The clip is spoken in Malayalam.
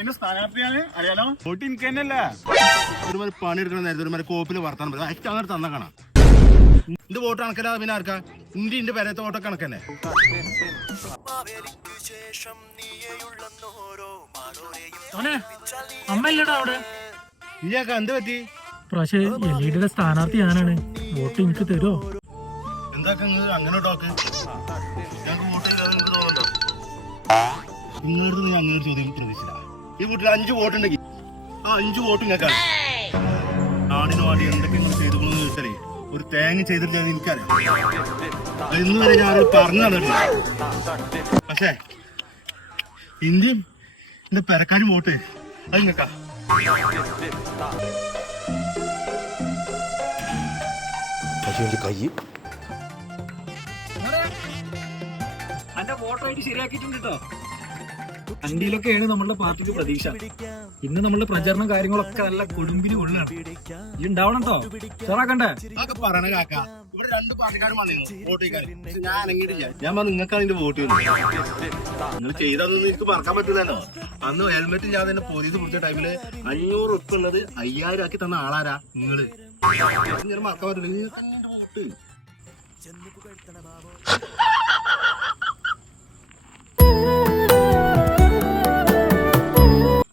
പിന്നെ സ്ഥാനാർത്ഥിയാണ് അറിയാലോ. വോട്ട് എനിക്ക് തന്നെയല്ല. ഒരുമാതിരി പണിയെടുക്കുന്ന നേരത്തെ ഒരുമാതിരി കോപ്പിൽ വർത്താനം പറയും. അയച്ചു അങ്ങനെ തന്ന കാണാം. എന്റെ വോട്ട് കണക്കല്ല. പിന്നെ ആർക്കാ ഇന്ത്യ പേരത്തെ വോട്ടൊക്കെ കണക്കന്നെ. അമ്മല്ലടാ അവിടെ. ഇല്ലാക്ക എന്ത് പറ്റി? പക്ഷേ എൽഇഡിയുടെ സ്ഥാനാർത്ഥി ഞാനാണ്. വോട്ട് എനിക്ക് തരുമോ? എന്താക്ക അങ്ങനെ ടോക്ക്? ഞങ്ങൾക്ക് വോട്ട് തോന്നുന്നുണ്ടോ? നിങ്ങളടുത്ത് നീ അങ്ങനെ ഒരു ചോദ്യം പ്രതീക്ഷിച്ചില്ല. ഈ വീട്ടിൽ 5 വോട്ടുണ്ടെങ്കിൽ ആ 5 വോട്ട് നിങ്ങൾക്കാണ്. നാടിന് വേണ്ടി എന്തൊക്കെ നിങ്ങൾ ചെയ്തുകൊണ്ടെന്ന് ചോദിച്ചാലേ ഒരു തേങ്ങ ചെയ്തിട്ടില്ല എനിക്കറിയാം. ഇന്ന് വരെ ഞാൻ പറഞ്ഞു തന്നിട്ടില്ല. പക്ഷേ ഇന്ത്യയും എന്റെ പെരക്കാരും വോട്ട് അത് നിങ്ങൾക്കാ. എന്റെ വോട്ടർ ഐ ഡി ശരിയാക്കിയിട്ടുണ്ട് കേട്ടോ. അണ്ടിയിലൊക്കെയാണ് നമ്മളുടെ പാർട്ടിക്ക് പ്രതീക്ഷ. ഇന്ന് നമ്മളുടെ പ്രചരണം കാര്യങ്ങളൊക്കെ നല്ല കൊടുമ്പിന് കൊള്ളാണ്. ഈ ഉണ്ടാവണം കേട്ടോ. ചോറാക്കണ്ടേ? അതൊക്കെ പറയണ കാക്ക. ഇവിടെ 2 പാർട്ടിക്കാരും വന്നിരുന്നു വോട്ട് ചെയ്യാൻ. ഞാൻ അനങ്ങിയിട്ടില്ല. ഞാൻ പറഞ്ഞു നിങ്ങൾക്കാണ് എന്റെ വോട്ട് ചെയ്യുന്നത്. നിങ്ങൾ ചെയ്തൊന്നും എനിക്ക് മറക്കാൻ പറ്റില്ലല്ലോ. അന്ന് ഹെൽമെറ്റ് ഞാൻ തന്നെ പോലീസ് പിടിച്ച ടൈമില് 500 ഉറുപ്പ് ഉള്ളത് 5000 ആക്കി തന്ന ആളാരാ? നിങ്ങള്. ഞാൻ മറക്കാൻ പറ്റില്ല. നിങ്ങൾക്ക് വോട്ട്